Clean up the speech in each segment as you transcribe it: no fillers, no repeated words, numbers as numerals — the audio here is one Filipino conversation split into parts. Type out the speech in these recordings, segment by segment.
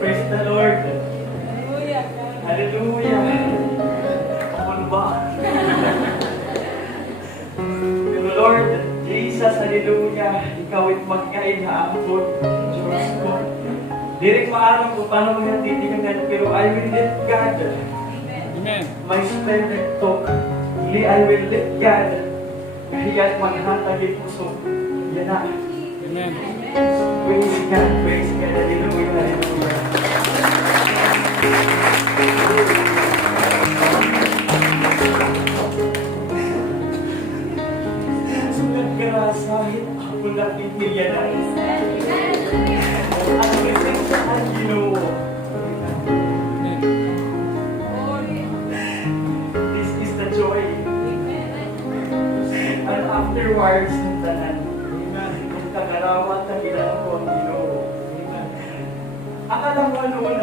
Praise the Lord. Hallelujah. Hallelujah. Ano ba? Pero Lord, Jesus, hallelujah. Ikaw ay magkain na angkot. Diyos ko. Direk maarang ko paano mo yan titigangan, pero I will let God. Amen. My spirit talk. I will let God. Kahiya't maghatag yung puso. Yan na. Amen. Praise God. Praise God. Hallelujah. Hallelujah. Sulat karasahit ako lang ipilyanan. Ang presensya ang Ginoo. This is the joy. And afterwards, ng tanan. Ang kagarawan na ginang ko ang Ginoo. Akala mo noon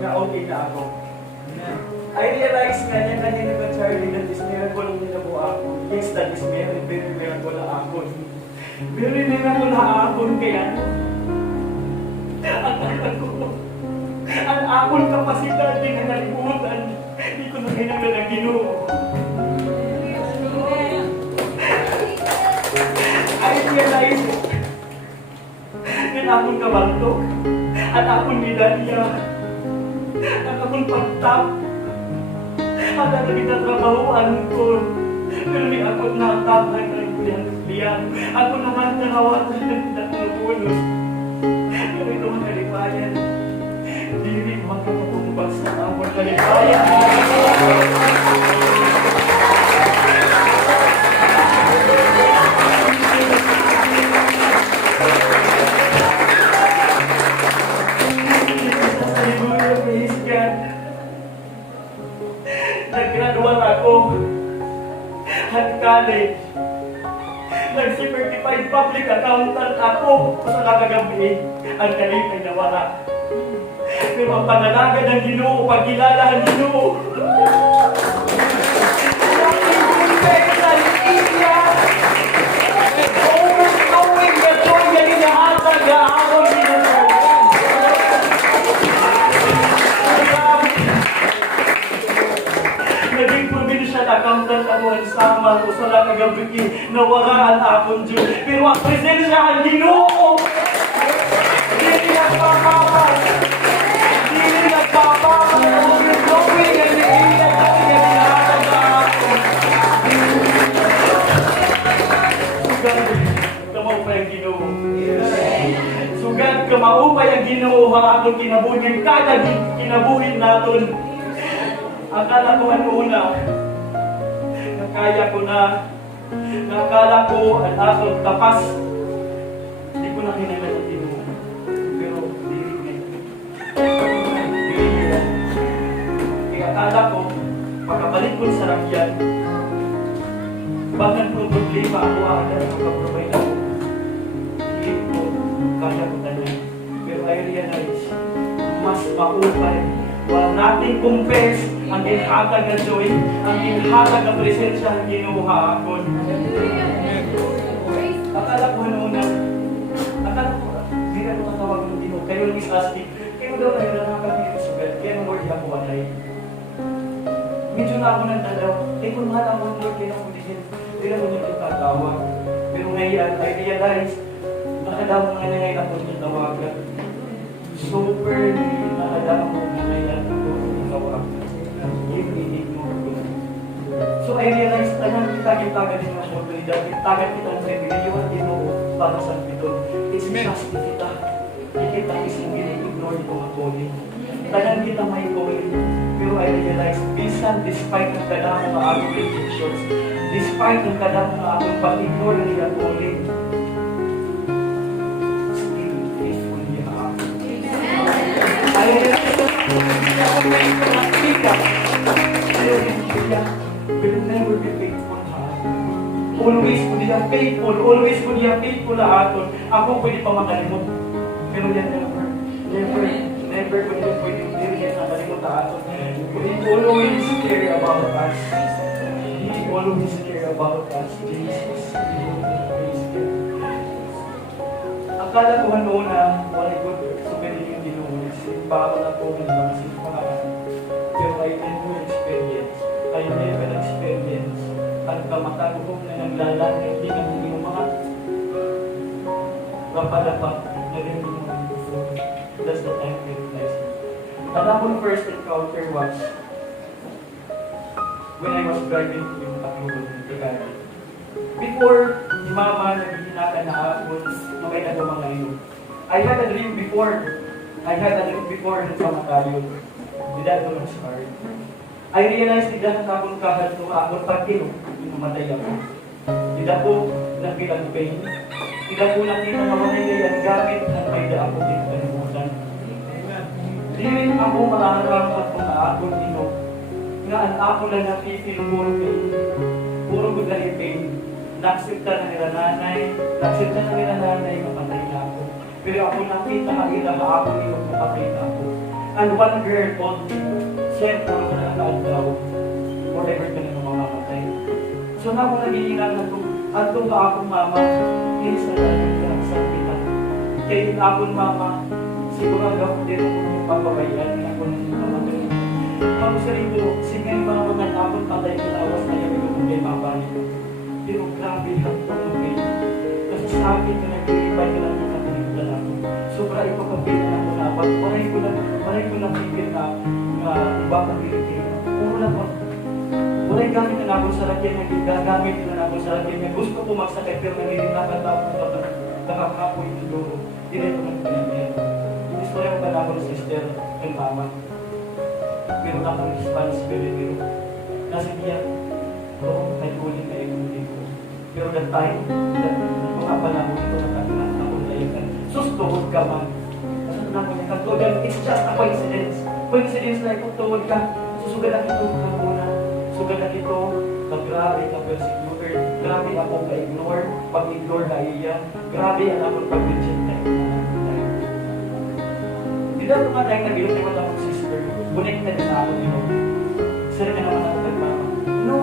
na okay na ako. I realize nga niya kanina ba, Charlie, that this miracle ang nilabo ako. Yes, that is very miracle na ako. Very miracle na ako kaya ang akong kapasidad din na nalimutan. Hindi ko na kinaglan ang Ginoo. I realize na akong kabantok at akong medalya at akong pagtap at ang nagtatrabahoan ko. Pero di ako natapan ng liyan. Ako naman nakawatan ng natulunod. Pero ito ang kalipayan. Dili magkakatumbas sa amon kalipayan. Hallelujah, praise God. Nag-graduate ako at college. Nag-certified public accountant ako sa kakagabi. Ang kalit ay nawala. Pero ang panalaga ng Ginoo, pagkilala ang Ginoo. Overflowing the joy na inahatag na ako Ginoo. Naging provincial accountant ako ang sama ko sa lakagabi nawaraan akong Diyos. Pero ang presensya ang Ginoo. Hindi nagpapapas. Hindi nagpapapas. Overflowing ang naging at inahatag na ako. Sugad, kamaupay ang Ginoo. Sugad, kamaupay ang Ginoo ang akong kinabuhin. Kada kinabuhin natin. Akala ko ano una, nakaya ko na, nakala ko at akong tapas. Hindi ko na kinailan ang Ginoo. Pero, dili na. Kaya akala ko, pagkabalik ko sa rakyan, bakit kung problema ako agad ang magpaprovide ako. Hindi ko, kaya ko na yan. Pero I realize, mas maupay. Wala nating confess ang ginhatag na joy, ang ginhatag na presensya ang ginuha ako. Akala ko noon akala ko, hindi na ito katawag ng Ginoo. Kayo lang is asking, kayo daw kayo na nakakabili sa bed, kaya nang word ako anay. Medyo na ako nang dalaw, kung mahal ako ng Lord, kaya ako hindi na mo niya itatawag. Pero ngayon, I realize, nakadaw nga na ngayon ako niya tawagan. Super nakadaw mo na ngayon ako niya tawagan. So I realized tanang kita din ang otoridad, tagan kita ang privilege at Ginoo para sa bidon. It's just kita. Kita isang gini-ignore ito ang calling. Tanang kita may calling. Pero I realized, minsan despite ng kadang mga aking rejections, despite ng kadang mga aking pag-ignore niya calling, still faithful niya ako. I realized that hindi ako faithful at kita. Pero hindi siya will never be faithful ha. Always po niya faithful. Always po niya faithful na aton. Ako pwede pa makalimot. Pero yan never po niya pwede makalimot na aton. He always care about us. He always care about us. Jesus. Akala ko noon na wala ko. So pwede yung simbahan na po ng mga simbahan. Pero I never experience. I never experience ang kamatagong na naglalangit din ang inyong mga kapalapak na rin yung mga gusto. That's the time we realize it. Ang akong first encounter was when I was driving yung Tacloban ng Tagalog. Before, si Mama naghihinaka na ako nung may nagawa ngayon. I had a dream before ng pamatayon. Di that go start. I realized di that akong kahal to akong pagkino, inumatay ako. Di that po nakilang pain. Di that po nakita mamatay kayan gamit ng may da ako din kalimutan. Di rin ako mararamdaman kung naakong ino. Nga ang ako lang napipil puro pain. Puro gudali pain. Naksipta na nila nanay. Naksipta na nila nanay mamatay na ako. Pero ako nakita ka ila ako ino mamatay na ako. And one girl told me, Sir, puro ka na nakaadaw. Forever ka na mamamatay. So na ako nag-iingat na ito. At ito ba akong mama? Please, nalalang sa kita. Kaya akong mama, siguro ako din ako yung papabayaan ako ng mamatay. Ako sa rin sige yung mga mga akong patay ko lawas na yung yung kay mama nito. Pero grabe hantong ng pain. Kasi sa akin na nag-iripay ka lang yung nakalimutan ako. Sobra ipapapil na ako na ako. Maray ko lang pipil na iba pang pilipin. Puro lang po. Maray gamit na ako sa lagyan na gagamit na ako sa lagyan na gusto ko magsakay pero nangyayari ako nakakapoy ng loro. Hindi ko nagpinigyan. Istorya ko pa na ako ng sister ng mama. Pero na ako ng responsibility. Nasa niya, may ulit na ikunin ko. Pero that time, mga panahon ito nakulayan. Sustuhod ka man. It's just a coincidence. Coincidence na ito, tuwod ka. Susugalan ito, nakuna. Sugalan ito, grabe ka persecutor. Grabe ako ka-ignore. Pag-ignore na iyan. Grabe ang akong pag-reject na iyan. Di na ito nga tayong nabilang na matapos sister. Bunik na din ako nyo. Sila ka naman ako nagmama. No.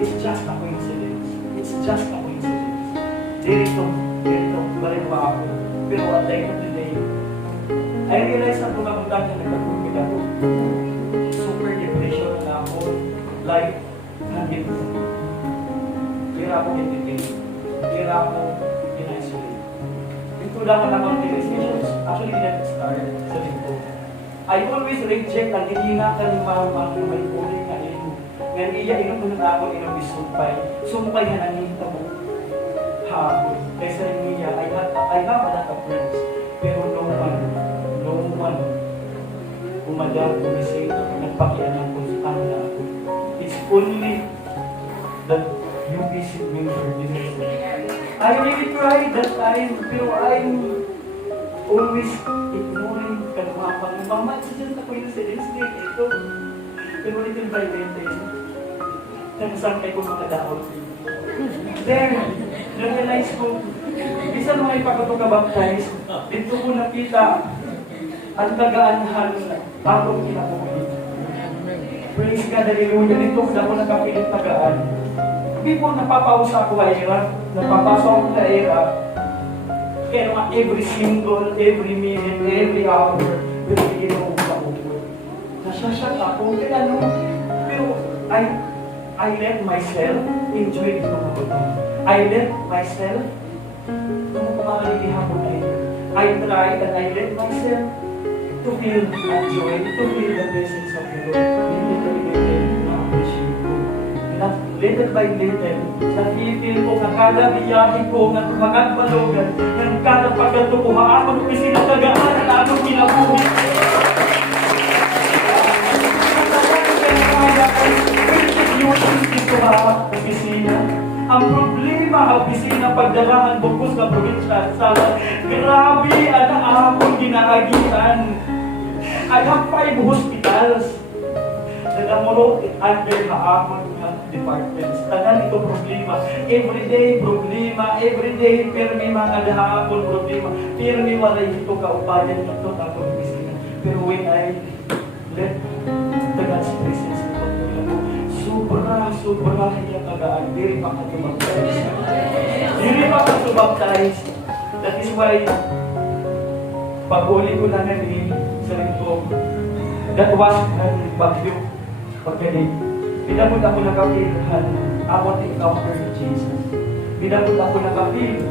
It's just a coincidence. It's just a coincidence. Dirito, balik pa ako. Pero at the end of the day, I realized na kung ako dahil nagkakupit ako. Super depression na ako. Life, nandito. Kira ako entertain. Kira ako in-isolate. Ito lang ang akong realizations. Actually, didn't start sa linggo. I always reject ang hihingatan ng mga may uling na ino. Ngayon iya, inupunan ako, inubisumpay. Sumpay na nangita mo. Hapon. Kaysa rin niya, I have a lot of friends. Pero no one umadal, umising, nagpakialam kung saan na ako. It's only that you visit me for dinner. I really tried that time, pero I'm always ignoring kalumapang. Mama, it's just a coincidence din ito. Pero little by little, nagsangkay ko makadaon. Then, na-realize ko, isa nung ay pagkabaptize, dito ko nakita ang tagaanhan akong kinabuhi. Praise God, hallelujah. Dito ko na ako nakapilit tagaan. Before napapausa ako ay era, napapasok ako na era, kaya naman every single, every minute, every hour, pero hindi ako makaupo. Nasyasyak ako, kaya ano, pero I let myself enjoy ito mga butang. I let myself, kung kumakaligi hapon na ito, I tried and I let myself to feel the joy, to feel the presence of the Lord. Little by little, na-appreciate ko. Little by little, nakifeel ko na kada biyahe ko, na tumagat balogan, ng kada pagkatukuha, ako isinatagaan at ako kinabuhi. Ito ang opisina. Ang problema ang opisina pagdalahan bukos ng probinsya at sala. Grabe ang akong ginaagitan. I have 5 hospitals na namulot under haamon ng departments. Tanan ito problema. Everyday problema. Everyday pero may mga dahapon problema. Pero may walay ito kaupayan ito ang opisina. Pero when I let the God's presence sobra yung tagaan. Dili pa ka to baptize. That is why Pag-uli ko lang din sa lingkod. That was ang bagyo. Pagkalit. Pinabot ako nakapilhan. Amot encounter ni Jesus. Pinabot ako nakapil.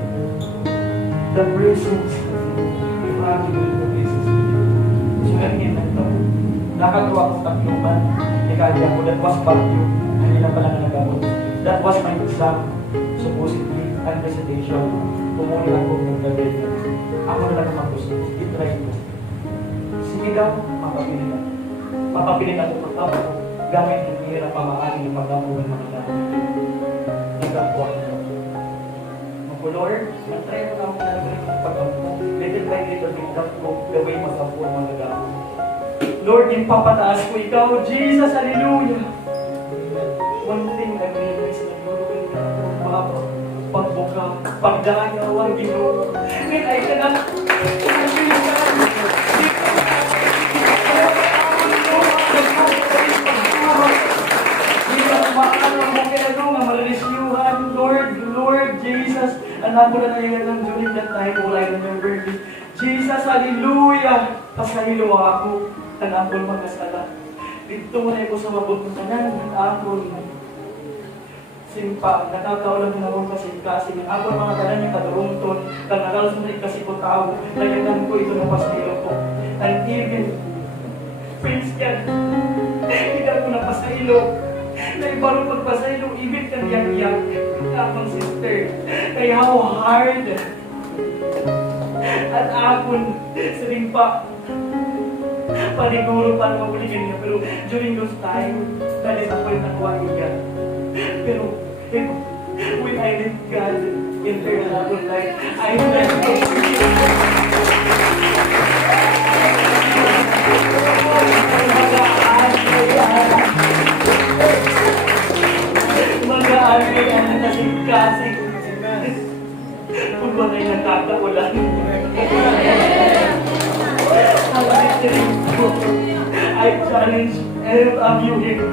The presence of the Father of Jesus. So, ganyan lang ito. Nakagawa akong takluban. Ikali ako. That was bagyo. Hindi na pala na nagamot. That was my exam. Supposedly, and recitation. Tumuli ako ng gabi. Ako na lang ang mag-gusto. I-try ko. Sige daw, mapapilin ako. Mapapilin ako pagkama ko. Gamit yung hirap pamahaling ng pagkamuhan ng mga tao. Nagkakuha ko. Mag-Lord, mag-try mo na ako nalagay ng pagkamuha. Little by little, tingnan ko the way magkakuha ng mga tao. Lord, yung papataas ko ikaw, Jesus, hallelujah! One thing I realized na Lord, when you are mga pagbuka, pagdanaw ang Ginoo. And I cannot Lord Jesus, anak ko na ngayon ng during that time, all I remember is, Jesus, hallelujah! Pasahilo ako, anak ko magkasala. Dito mo na ko sa mabot ng tanan, ako simpa, nakakaulang na akong kasi ako mga tanan yung kadurungton, kanagalas mo rin kasi ko tao, nayagan ko ito na pasahilo ko. And even, Prince yan, hindi ako napasahilo. Na ibang pagpasahilo, ibig kang yak-yak, akong sister. Kaya how hard. At akon, salimpa, paniguro para mabuligin niya. Pero during those time, na-disappoint ako ang iyan. Pero, when I let God enter in our life, I let go. Mag-aaral ang nasing-kasing. Kung ba tayo nagkakaulan. I challenge every of you here.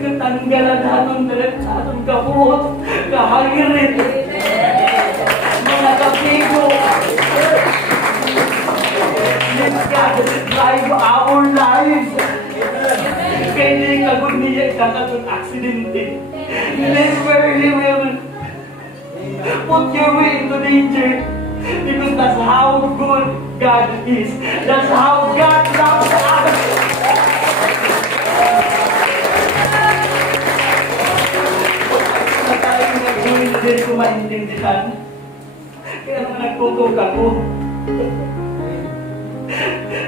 Natanggalan atong dalat sa atong kabuot, kahangirin, mga kapigo. Let God drive our lives. Kaya hindi kagod niya kakatong aksidente. That's where He will put your way into danger. Because that's how good God is. That's how God loves us. Hindi ko maintindihan. Kaya naman nagtutok ako.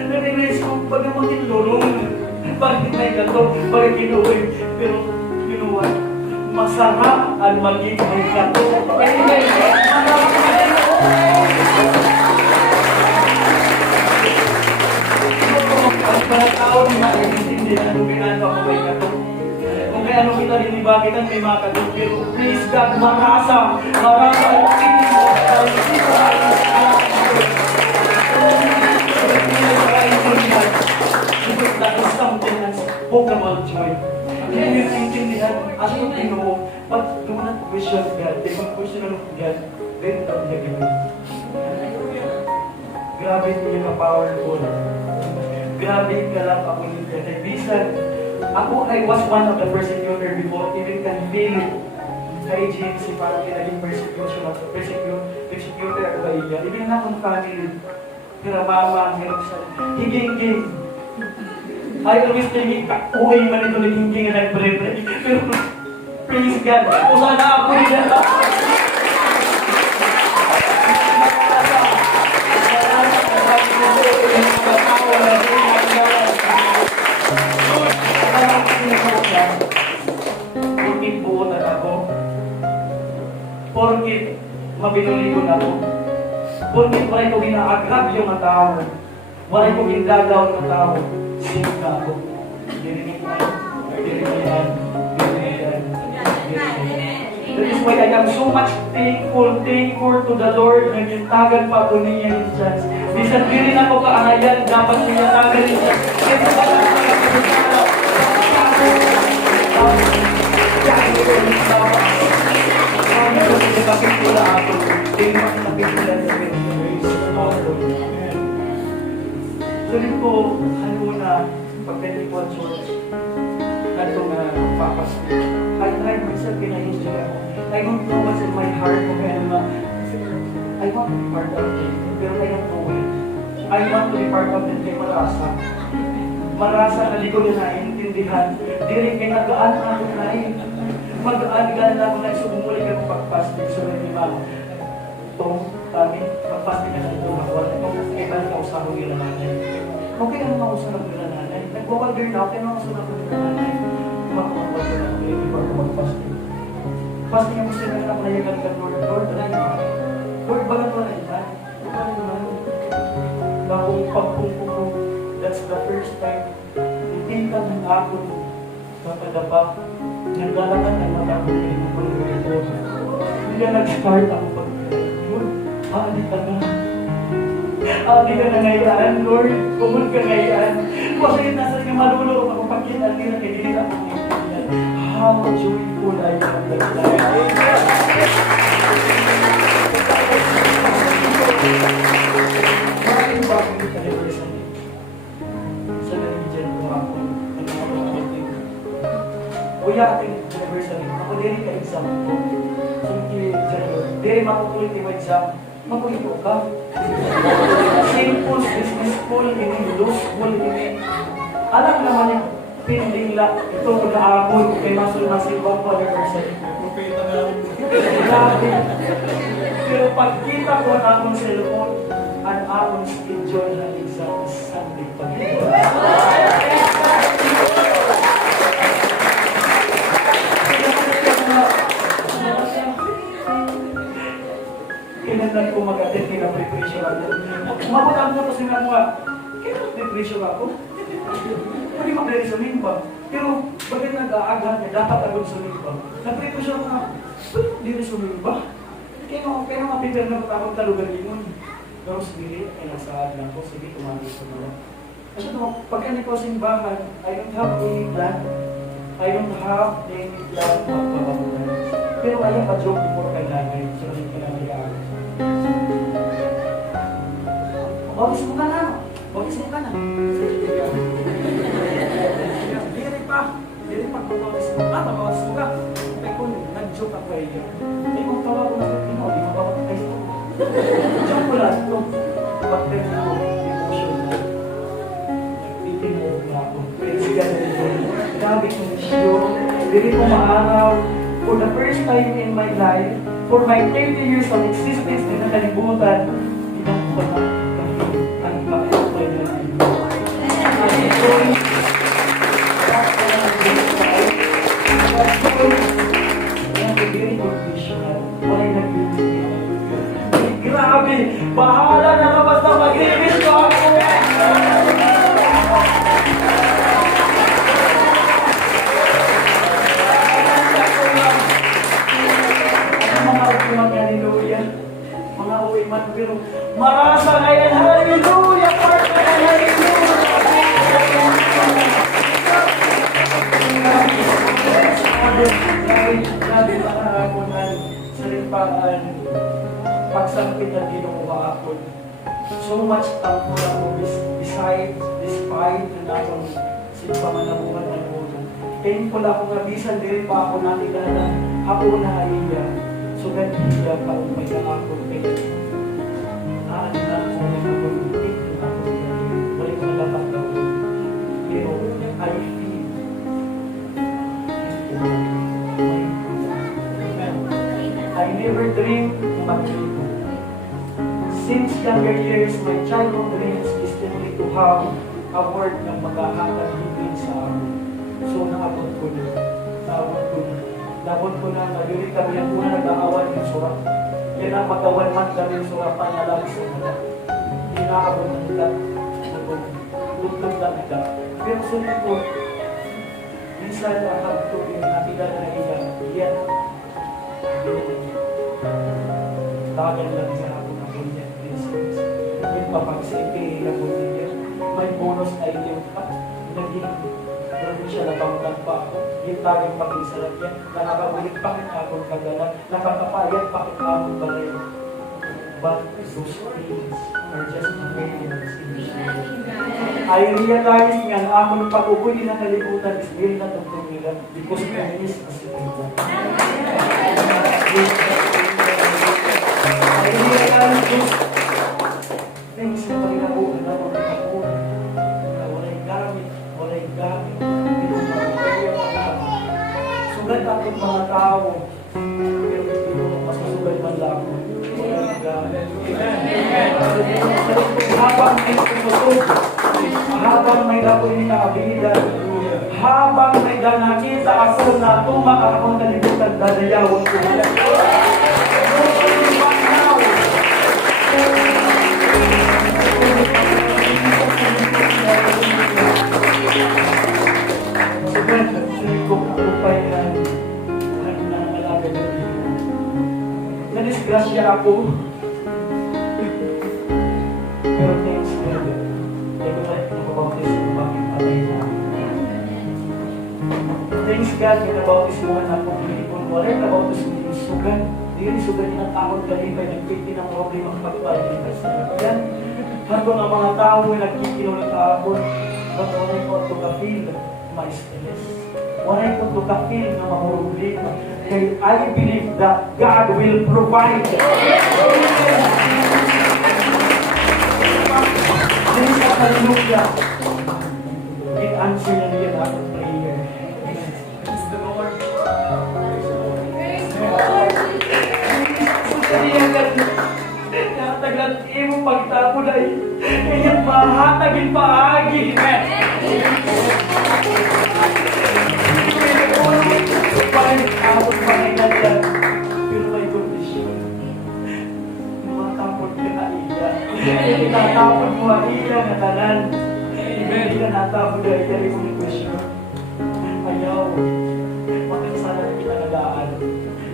Nanilis ko, pag naman tinulong, bakit may gato, bakit kinuwi. Pero, you know what? Masarap ang maging may gato. Anyway, ang mga tao di maintindihan kung kailan ako may gato. Kung kaya anong kita dinibagit ang may mga gato. Pero, please God, marasa ang tingin mo. Because that is something unspokenable joy. Hindi mo maintindihan as to Ginoo, but do not question God. They will question of God. Then don't be given. Grabe niyo na powerful. Grabe ka lang ako niya. Bisan, ako I was one of the persecutor before even can feel it. Kay James, parang pinaging persecutor ako kay iya. Ibig na akong family. Pero mama, hirap siya. Higing-ging. I always think, uwi man ito naging-ging na nag-pray-pray. Pero, praise God. O sana ako niya. Porkit buutan ako. Porkit mabinuligon ako. Porkit wala ko ginaagrab yung mga tao. Wala ko ginagaw ng tao. Sino ka ako? Dirinig yan. That is why I am so much thankful to the Lord na gintagan pa po niya yung chance. Bisan din ako kaangayan, dapat niya tagan yung chance. Kasi ba lang ako. Tingnan ko na pinagpilan sa mga ko, na, pagdating ko at church, nato nga magpapasko. I tried myself, pinahingin ako. I don't know what's in my heart kung kaya naman, I want to be part of it, pero I don't know it. I want to be part of it kay marasa. Marasa na ligo na naiintindihan. Di rin kay nagaan na ako na eh. Mag-aagaan na ako na sumumuli ka ng pagpastig sa rin ni Mama. Itong kami, pagpastig na ito na wala. Itong kailan ka usahong nila nanay. Okay, ano mga usahong nila nanay? Nagwawalder na ako, kaya mga usahong nila nanay. Makamakawal ko na ako yung before ko magpastig. Pastig ang gusto na ako na yung gano'n Lord, wala yung mga. Lord, bagat wala yung nanay. Wala yung nanay. Bakong pagpungko ko, that's the first time. Hindi ka ng ako mapadapa. Naglalakad ang mata ko yung pag-ibig ko. Hindi ka nag-start ako pag-ibig. Lord, aali ka na. Aali ka na ngayon, Lord. Pumun ka ngayon. Kasi nasa nga malulong ako pagkita nila kay hindi ako ngayon. How joyful I am that life. Maraming bagong anniversary sa religion ko ako. Kuya ating anniversary, ako din ka-exam ko. So, hindi makukulit yung exam. Makulit ko ka. Simple, businessful, loseful, alam naman yung pinding lang. Ito ko na-aamon kay Masul Masilbang ko anniversary. Propeta na lang. Grabe. Pero pagkita ko na akong cellphone, ang akong schedule ng exam is Sunday pa. Kinandan ko mag-attend kina-preparation ako. Mabutang na kasi nga mga, kina-preparation ako. Pwede mag-resumin ba? Pero bakit nag-aaga niya, dapat agad sumin ba? Nag-preparation ako na, pwede mag-resumin ba? Kaya mapipir na matawag talugan yun. Pero sige, ay nasaad lang ko, sige, tumagay sa mga. Kasi ito, pagka ko simbahan, I don't have any plan. I don't have any plan magpapamulan. Pero ayaw ka joke before kay nanay, so hindi ka na nag-aaga. Bagis mo ka na. Bagis mo ka na. Diri pa. Diri pa kung bagis mo. Bagis mo ka. Kaya kung nag-joke ako ay ay kung tawa ko na ito, di mo ba kayo ito? Joke ko lang ito. Pag-try mo, emotion na. Nagtitin mo na ako. Kaya siya na ito. Grabe kong siyo. Diri ko maaraw. For the first time in my life, for my 30 years of existence na nakalimutan, hindi ko na ang kapitay na ito. Ang ito'y very conditional. Wala'y nagbibigyan. Grabe! Bahala na ka basta mag-release ko ako! Mga uwiman, hallelujah. Mga uwiman, pero marasa ngayon, hallelujah! Partner, hallelujah! Grabe mga akunan, salimpaan, pagsangkit na Ginoo maakon. So much thankful ako despite ng akong simpamanabungan ng muna. Thankful ako nga bisan din pa ako nakita na ako na iya. So ganito pa kung may nakakon kay aan na ako na magulitin ng ako wala ko na dapat gawin. Pero I feel I never dreamed na mag-ligo. Since younger years, my childhood dreams is simply to have a word na maghahatag higit sa amin. So, naabot ko na. Naabot ko na, nag-ulit kami ang una nag-aawan yung surat. Kaya na magawan man kami yung surat pa na lang sa mga. Hindi naabot na nila. Nagulog na nila. Pero sunod ko, minsan ang hagto yung nakita na nila. Yan. Tagal lang sa ako ng content principles. Yung papagsipi na content may bonus item pa. Naging provincial na pangutan pa ako. Yung tagang pag-isalat yan. Nakakaulit pa kita akong kagalan. Nakakapayat pa kita akong balay. but those things are just failures in the I realize nga ang akong pag-upoy din ang kalibutan is really not of nila because I miss as I realize those things na paginabuhan na paginabuhan na walay gamit, sugat akong mga tao, pero hindi mo masusugat man lang. Habang may tumutog, habang may lapunin na kabida, habang may nakita ako na tumak akong kalibutan, dadayawan ko. Nadisgrasya ako. Pero thanks God, ito tayo pinapabautis kung bakit patay na. Thanks God, pinabautis mo na ako. Hindi ko wala nabautis mo yung sugan. Hindi sugan niya ang takot kalipay, nagpiti ng problema ang pagpalitas na yan. Hanggang ang mga tao ay nagkikinulit kahapon, ba't wala ko ito ka-feel my stress. Wala ko ito ka-feel na mamurublik. Kaya I believe that God will provide. This is hallelujah. It answer na niya ang prayer. Praise the Lord. Nataglan imo pagtapon ay kanyang mahatagin paagi. Abot pa rin na yan, pero may kondisyon. Matapon ka na iya. Itatapon mo ang iya na tanan. Hindi ka natapon na iya rin kong kondisyon. Ayaw, makasalan kita nagaan.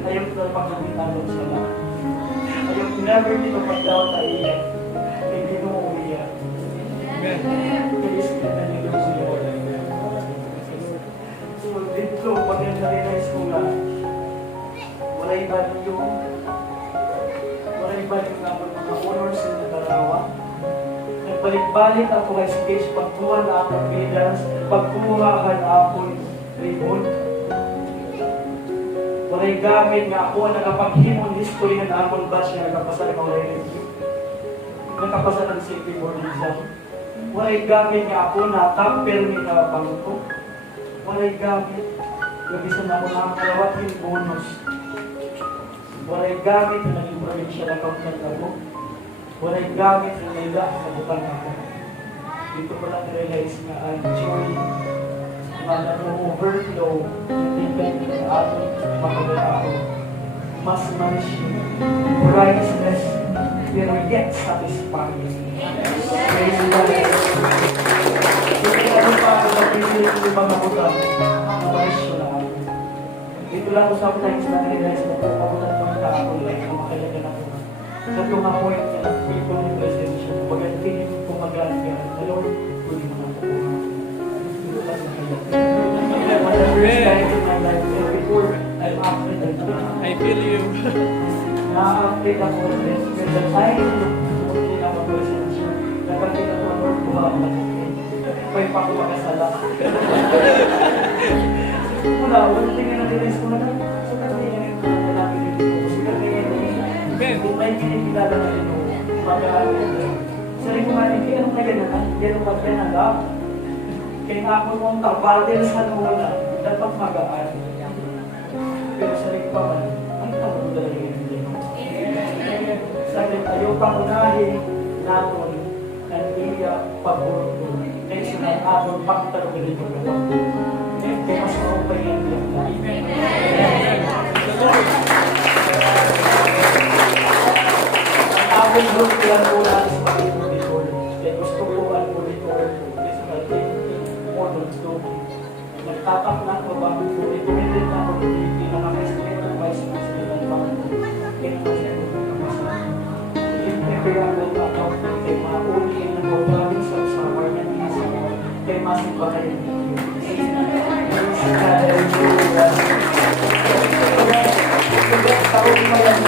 Ayaw kita pagkakitalong sa lahat. Ayaw, never dito pagdaw na iya. Hindi mo umiyak. Kaya kita na niyo sa iyo. So, dito, pag na-realize ko nga, walay ba niyo nga mga honors na natarawa? Nagbalik-balik ako kay stage, pagkuha na akong medals, pagkuha ka na akong ribbon. Walay gamit nga ako ang nakapaghimong history na akong batch na nakapasa ng walay review. Nakapasa ng safety board exam. Walay gamit nga ako na top permit na pangko. Walay gamit. Gabisan na ako nakakalawat yung bonus. Walay gamit na naging provincial accountant ako. Walay gamit na nila sa butang ako. Dito ko lang realize nga ang joy na nag-overflow depende na ating makagal ako. Mas manish priceless pero yet satisfying. Praise God. Hindi ano pa ako nag-realize yung mga butang na manish na ako. Dito lang ko sometimes na-realize na kung pabutan ko na ako like na makalagan ako. Sa tunga point na people in presentation, pag-tingin ko mag-alang na Lord, huli mo na po. Dito lang na kaya. First time in my life, before I'm after that. I feel you. Na-update ako ng this. Pero the time huli na ako presentation, nakakita ko ang Lord buhaman. May pangmakasala. Wala, wala tingin na realize ko na so tingin na wala pinili ko. So tingin kung may pinipilala na rin o mag-aaral. Sabi ko nga, hindi anong kaya na, hindi anong magkanala. Kaya nga ako mong tabatil sa luna, dapat mag-aaral. Pero sabi ko pa man, ang tawag ko talaga yung hindi. Sabi tayo pangunahin natin ang iya pag-urto. Kaya sinang aton pagtaro ka rin yung gawang. Kaya mas maupay yan lang. Ang aking group yan po natin sa mga monitor. Kaya gusto ko ang monitor. Kasi more than story. Nagtatak na ako ba? Ito hindi na ako hindi nakaka-estimate ng vice president ng banko. Kaya naman siya ako. Kaya ako account kay mga uli na po province of summer na nisa mo. Kaya masig ba kayo dito? Hallelujah. Taon pa yan.